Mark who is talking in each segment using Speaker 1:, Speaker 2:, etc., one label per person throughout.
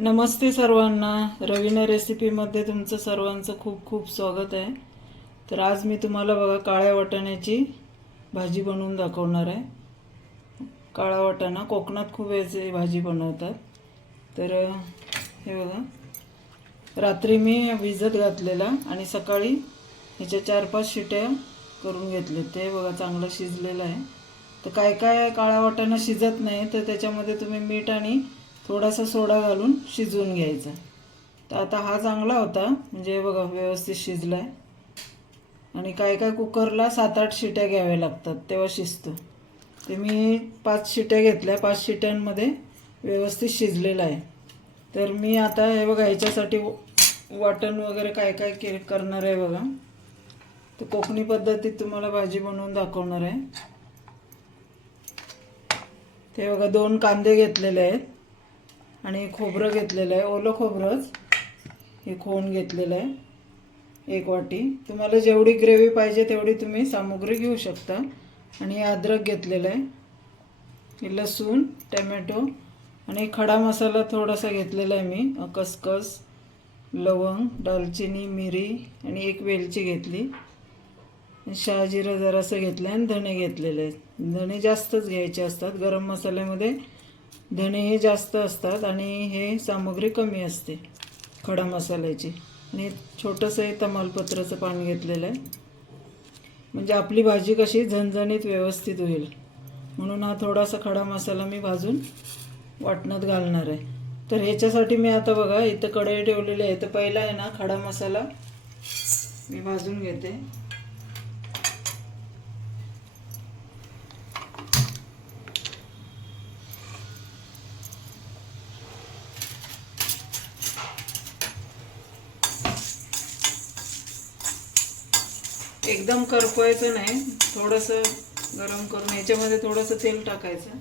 Speaker 1: नमस्ते सर्वांना. रवीना रेसिपीमध्ये तुमचं सर्वांचं खूप खूप स्वागत आहे. तर आज मी तुम्हाला बघा काळ्या वाटाण्याची भाजी बनवून दाखवणार आहे. काळा वाटाणा कोकणात खूप याचे भाजी बनवतात. तर हे बघा. रात्री मी भिजत घातलेला आणि सकाळी ह्याच्या चार पाच शिट्या करून घेतले ते बघा चांगलं शिजलेलं आहे. तर काय काय काळा वाटाणा शिजत नाही तर त्याच्यामध्ये तुम्ही मीठ आणि थोडासा सोडा घालून शिजवून घ्यायचा. तर आता हा चांगला होता. म्हणजे बघा व्यवस्थित शिजला आहे आणि काय काय कुकरला सात आठ शिट्या घ्याव्या लागतात तेव्हा शिजतो. ते मी पाच शिट्या घेतल्या. पाच शिट्यांमध्ये व्यवस्थित शिजलेलं आहे. तर मी आता हे बघा ह्याच्यासाठी वाटण वगैरे काय काय के करणार आहे बघा. तर कोकणी पद्धतीत तुम्हाला भाजी बनवून दाखवणार आहे. ते बघा दोन कांदे घेतलेले आहेत. आणि खोबरं घेतलेलं आहे ओलं खोबरंच. हे खोन घेतलेलं आहे एक वाटी. तुम्हाला जेवढी ग्रेव्ही पाहिजे तेवढी तुम्ही सामुग्री घेऊ शकता. आणि अद्रक घेतलेलं आहे. हे लसूण टमॅटो आणि खडा मसाला थोडासा घेतलेला आहे मी. खसखस लवंग दालचिनी मिरी आणि एक वेलची घेतली. शहाजिरं जरासं घेतलं आहे आणि धणे घेतलेले आहेत. धणे जास्तच घ्यायचे असतात. गरम मसाल्यामध्ये धणे हे जास्त असतात आणि हे सामग्री कमी असते खडा मसाल्याची. आणि छोटंसं हे तमालपत्राचं पान घेतलेलं आहे. म्हणजे आपली भाजी कशी झणझणीत व्यवस्थित होईल. म्हणून हा थोडासा खडा मसाला मी भाजून वाटणात घालणार आहे. तर ह्याच्यासाठी मी आता बघा इथं कढई ठेवलेली आहे. तर पहिला आहे ना खडा मसाला मी भाजून घेते. एकदम करपवायचं नाही. थोडंसं गरम करून याच्यामध्ये थोडंसं तेल टाकायचं.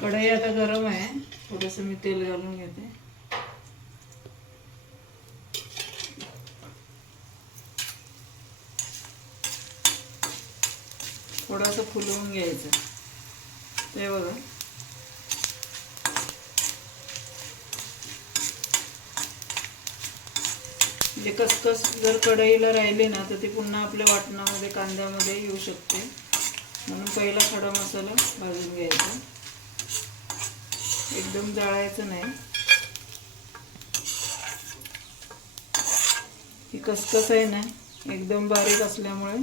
Speaker 1: कढई आता गरम आहे. थोडंसं मी तेल घालून घेते. थोडंसं फुलवून घ्यायचं. ते बघा. ते कसकस जर कढईला राहिले ना तर ते पुन्हा आपल्या वाटणामध्ये कांद्यामध्ये येऊ शकते. म्हणून पहिला खडा मसाला भाजून घ्यायचा. एकदम जाळायचं नाही. ही कसकस आहे ना एकदम बारीक असल्यामुळे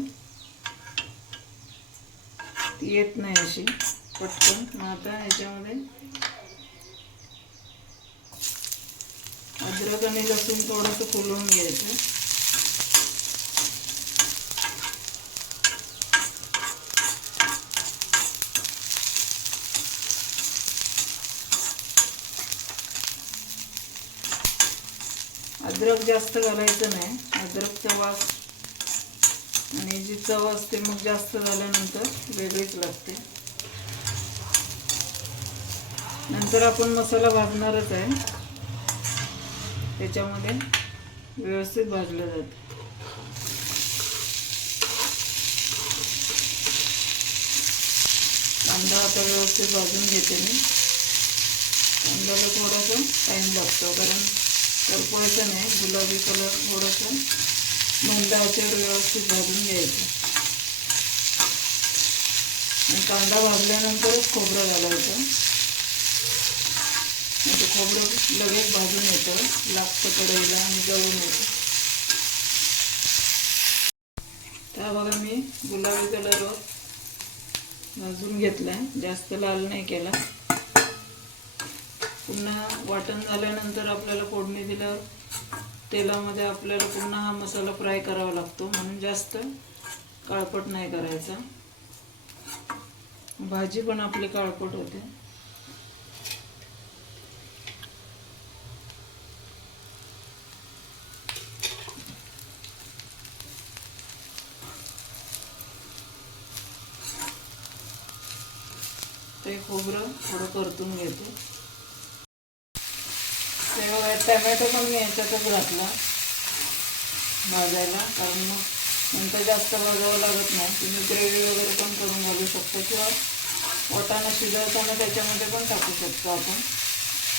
Speaker 1: ती येत नाही अशी. पटकन. मग आता ह्याच्यामध्ये अद्रक आणि लसूण थोडंसं फुलवून घ्यायचं. अद्रक जास्त घालायचं नाही. अद्रकचा वास आणि जी चव असते मग जास्त झाल्यानंतर वेगळीच लागते. नंतर आपण मसाला भाजणारच आहे. त्याच्यामध्ये व्यवस्थित भाजलं जातं. कांदा आता व्यवस्थित भाजून घेते मी. कांद्याला थोडासा टाईम लागतो कारण करपवायचं नाही गुलाबी कलर थोडंसं मंद व्यवस्थित भाजून घ्यायचं. आणि कांदा भाजल्यानंतरच खोबरं घालायचं. म्हणजे खोबरं लगेच भाजून येतं. लागतं कढईला आणि जळून येतं. तर बघा मी गुलाबी कलरवर भाजून घेतला जास्त लाल नाही केला. पुन्हा वाटण झाल्यानंतर आपल्याला फोडणी दिल्यावर तेलामध्ये आपल्याला पुन्हा हा मसाला फ्राय करावा लागतो. म्हणून जास्त काळपट नाही करायचा. भाजी पण आपली काळपट होते. ते खोबरं थोडं परतून घेते. ते टमॅटो पण मी याच्यातच घातला भाजायला कारण मग नंतर जास्त भाजावं लागत नाही. तुम्ही ग्रेव्ही वगैरे पण करून घालू शकता किंवा वाटाणा शिजवताना त्याच्यामध्ये पण टाकू शकतो आपण.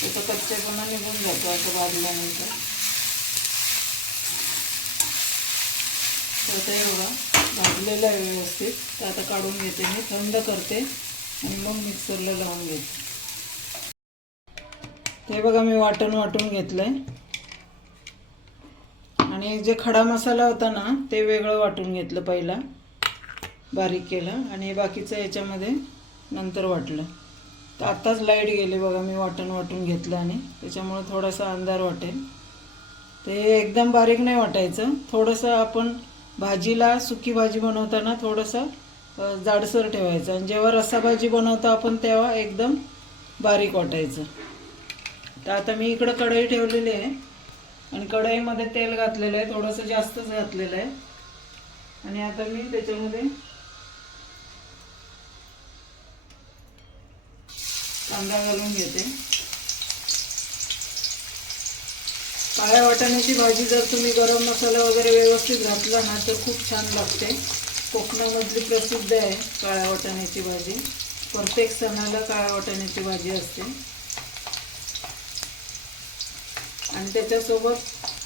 Speaker 1: त्याचा कच्चेपणा निघून जातो असं भाजल्यानंतर. तर ते बघा भाजलेलं आहे व्यवस्थित. तर आता काढून घेते मी. थंड करते. आणि मग मिक्सरला लावून घेते ते बघा मी वाटण वाटून घेतलंय. आणि जे खडा मसाला होता ना ते वेगळं वाटून घेतलं पहिला बारीक केलं. आणि बाकीचं याच्यामध्ये नंतर वाटलं. तर आत्ताच लाइट गेली बघा मी वाटण वाटून घेतलं आणि त्याच्यामुळे थोडासा अंधार वाटेल. ते एकदम बारीक नाही वाटायचं. थोडंसं आपण भाजीला सुकी भाजी बनवताना थोडंसं जाडसर ठेवायचं. आणि जेव्हा रसाभाजी बनवतो आपण तेव्हा एकदम बारीक वाटायचं. तर आता मी इकडं कढई ठेवलेली आहे. आणि कढईमध्ये तेल घातलेलं आहे. थोडंसं जास्तच घातलेलं आहे. आणि आता मी त्याच्यामध्ये कांदा घालून घेते. काळ्या वाटाण्याची भाजी जर तुम्ही गरम मसाला वगैरे व्यवस्थित घातला ना तर खूप छान लागते. कोकणामधली प्रसिद्ध आहे काळ्या वाटाण्याची भाजी. प्रत्येक सणाला काळ्या वाटाण्याची भाजी असते. आणि त्याच्यासोबत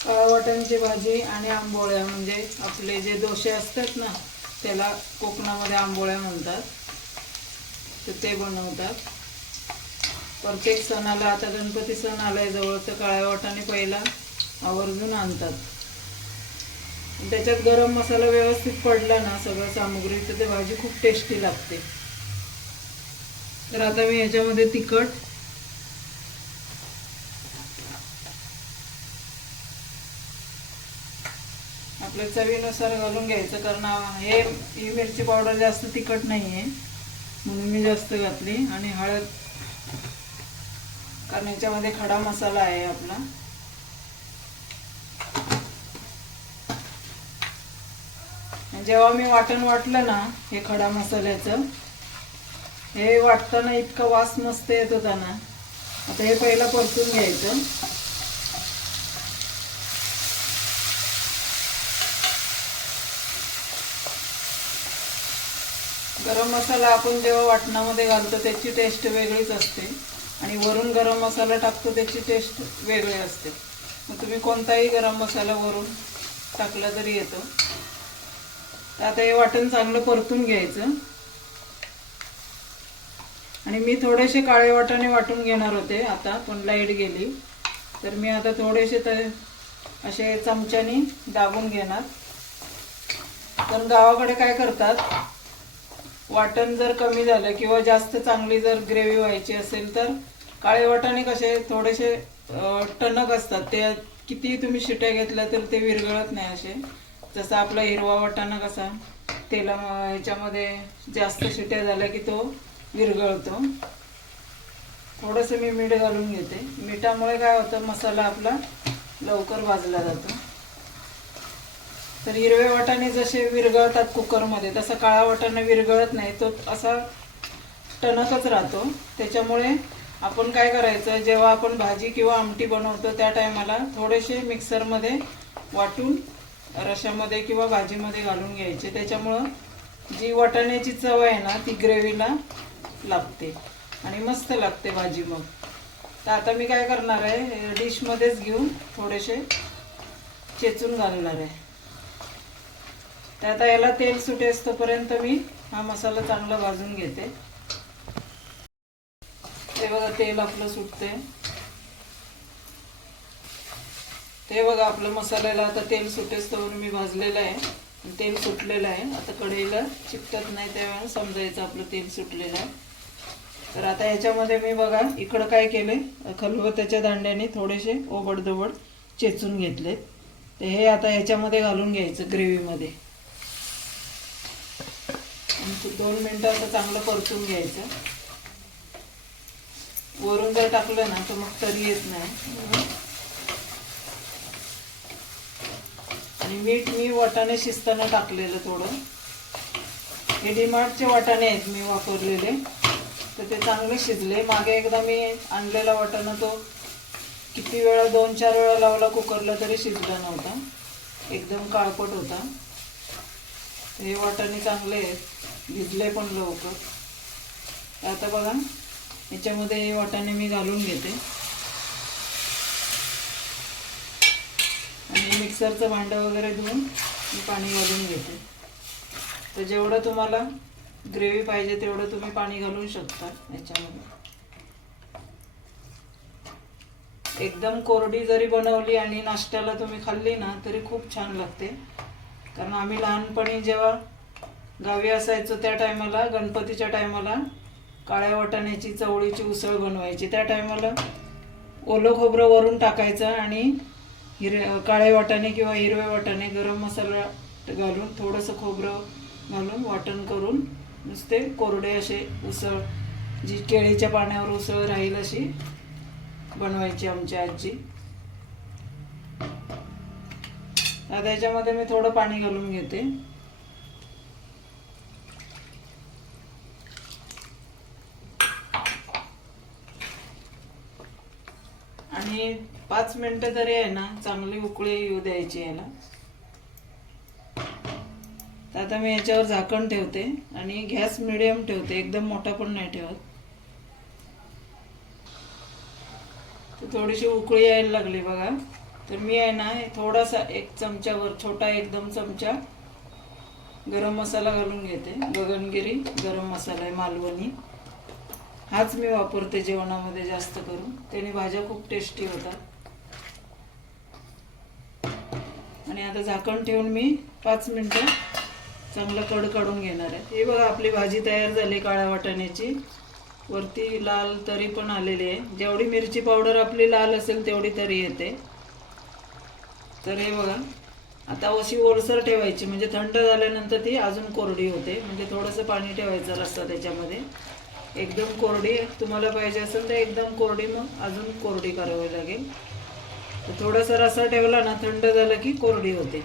Speaker 1: काळ्या वाटाण्याची भाजी आणि आंबोळ्या म्हणजे आपले जे डोसे असतात ना त्याला कोकणामध्ये आंबोळ्या म्हणतात. तर ते बनवतात. प्रत्येक सणाला आता गणपती सण आला आहे जवळ तर काळ्या वाटाणे पहिला आवर्जून आणतात. त्याच्यात गरम मसाला व्यवस्थित पडला ना सगळं सामुग्री तर ते भाजी खूप टेस्टी लागते. तर आता मी ह्याच्यामध्ये तिखट आपल्या चवीनुसार घालून घ्यायचं कारण हे ही मिरची पावडर जास्त तिखट नाही आहे म्हणून मी जास्त घातली. आणि हळद कारण याच्यामध्ये खडा मसाला आहे आपला. जेव्हा मी वाटण वाटलं ना हे खडा मसाल्याचं हे वाटताना इतका वास मस्त येत होता ना आता हे पहिलं परतून घ्यायचं. गरम मसाला आपण जेव्हा वाटणामध्ये घालतो त्याची टेस्ट वेगळीच असते. आणि वरून गरम मसाला टाकतो त्याची टेस्ट वेगळी असते. मग तुम्ही कोणताही गरम मसाला वरून टाकला तरी येतो. आता हे वाटण चांगलं परतून घ्यायचं. आणि मी थोडेसे काळे वाटाणे वाटून घेणार होते आता पण लाइट गेली. तर मी आता थोडेसे तर असे चमच्यानी दाबून घेणार. तर गावाकडे काय करतात वाटण जर कमी झालं किंवा जास्त चांगली जर ग्रेव्ही व्हायची असेल तर काळे वाटाणे कसे थोडेसे टणक असतात. ते किती तुम्ही शिट्या घेतल्या तर ते विरघळत नाही असे. जसा आपला हिरवा वाटाणा कसा तेला ह्याच्यामध्ये जास्त शिट्या झाल्या की तो विरघळतो. थोडंसं मी मीठ घालून घेते. मिठामुळे काय होतं मसाला आपला लवकर भाजला जातो. तर हिरवे वाटाणे जसे विरघळतात कुकरमध्ये तसा काळा वाटाणा विरघळत नाही तो असा टणकच राहतो. त्याच्यामुळे आपण काय करायचं जेव्हा आपण भाजी किंवा आमटी बनवतो त्या टायमाला थोडेसे मिक्सरमध्ये वाटून रशामध्ये किंवा भाजीमध्ये घालून घ्यायचे. त्याच्यामुळं जी वाटाण्याची चव आहे ना ती ग्रेव्हीला लागते आणि मस्त लागते भाजी मग. तर आता मी काय करणार आहे डिशमध्येच घेऊन थोडेसे चेचून घालणार आहे. तर आता याला तेल सुटे असतोपर्यंत मी हा मसाला चांगला भाजून घेते. ते बघा तेल आपलं सुटते ते बघा आपलं मसाल्याला आता तेल सुटेस तोवर मी भाजलेलं आहे. तेल सुटलेलं आहे. आता कढईला चिकटत नाही त्यावेळेला समजायचं आपलं तेल सुटलेलं आहे. तर आता ह्याच्यामध्ये मी बघा इकडं काय केले खलबत्याच्या दांड्याने थोडेसे ओबडधोबड चेचून घेतले. ते हे आता ह्याच्यामध्ये घालून घ्यायचं ग्रेव्हीमध्ये. आणि दोन मिनटं असं चांगलं परतून घ्यायचं. वरून जर टाकलं ना तर मग तरी येत नाही. आणि मीठ मी वाटाणे शिजताना टाकलेलं थोडं. हे डिमार्टचे वाटाणे आहेत मी वापरलेले. तर ते चांगले शिजले. मागे एकदा मी आणलेला वाटाणा तो किती वेळा दोन चार वेळा लावला कुकरला तरी शिजला नव्हता. एकदम काळपट होता. हे वाटाणे चांगले आहेत. भिजले पण लवकर. आता बघा याच्यामध्ये हे वाटाणे मी घालून घेते. मिक्सरचं भांडं वगैरे धुवून मी पाणी घालून घेते. तर जेवढं तुम्हाला ग्रेव्ही पाहिजे तेवढं तुम्ही पाणी घालू शकता याच्यामध्ये. एकदम कोरडी जरी बनवली आणि नाश्त्याला तुम्ही खाल्ली ना तरी खूप छान लागते. कारण आम्ही लहानपणी जेव्हा गावी असायचो त्या टायमाला गणपतीच्या टायमाला काळ्या वाटाण्याची चवळीची उसळ बनवायची. त्या टायमाला ओलं खोबरं वरून टाकायचं आणि हिरे काळे वाटाणे किंवा हिरवे वाटाणे गरम मसाला घालून थोडंसं खोबरं घालून वाटण करून नुसते कोरडे असे उसळ जी केळीच्या पाण्यावर उसळ राहील अशी बनवायची आमची आजी. आता याच्यामध्ये मी थोडं पाणी घालून घेते. आणि पाच मिनिटं तरी आहे ना चांगली उकळी येऊ द्यायची याला. तर आता मी याच्यावर झाकण ठेवते आणि गॅस मिडियम ठेवते एकदम मोठा पण नाही ठेवत. तर थोडीशी उकळी यायला लागली बघा. तर मी आहे ना थोडासा एक चमच्यावर छोटा एकदम चमचा गरम मसाला घालून घेते. गगनगिरी गरम मसाला आहे मालवणी. हाच मी वापरते जेवणामध्ये जास्त करून. त्याने भाज्या खूप टेस्टी होतात. आणि आता झाकण ठेवून मी पाच मिनटं चांगलं कड काढून घेणार आहे. हे बघा आपली भाजी तयार झाली काळ्या वाटाण्याची. वरती लाल तरी पण आलेली आहे. जेवढी मिरची पावडर आपली लाल असेल तेवढी तरी येते. तर हे बघा आता अशी ओलसर ठेवायची म्हणजे थंड झाल्यानंतर ती अजून कोरडी होते. म्हणजे थोडंसं पाणी ठेवायचं रस्ता त्याच्यामध्ये. एकदम कोरडी तुम्हाला पाहिजे असेल तर एकदम कोरडी मग अजून कोरडी करावी लागेल. थोडासा रसा ठेवला ना थंड झालं की कोरडी होते.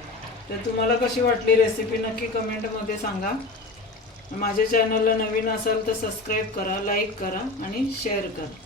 Speaker 1: तर तुम्हाला कशी वाटली रेसिपी नक्की कमेंटमध्ये सांगा. माझ्या चॅनलला नवीन असाल तर सबस्क्राईब करा लाईक करा आणि शेअर करा.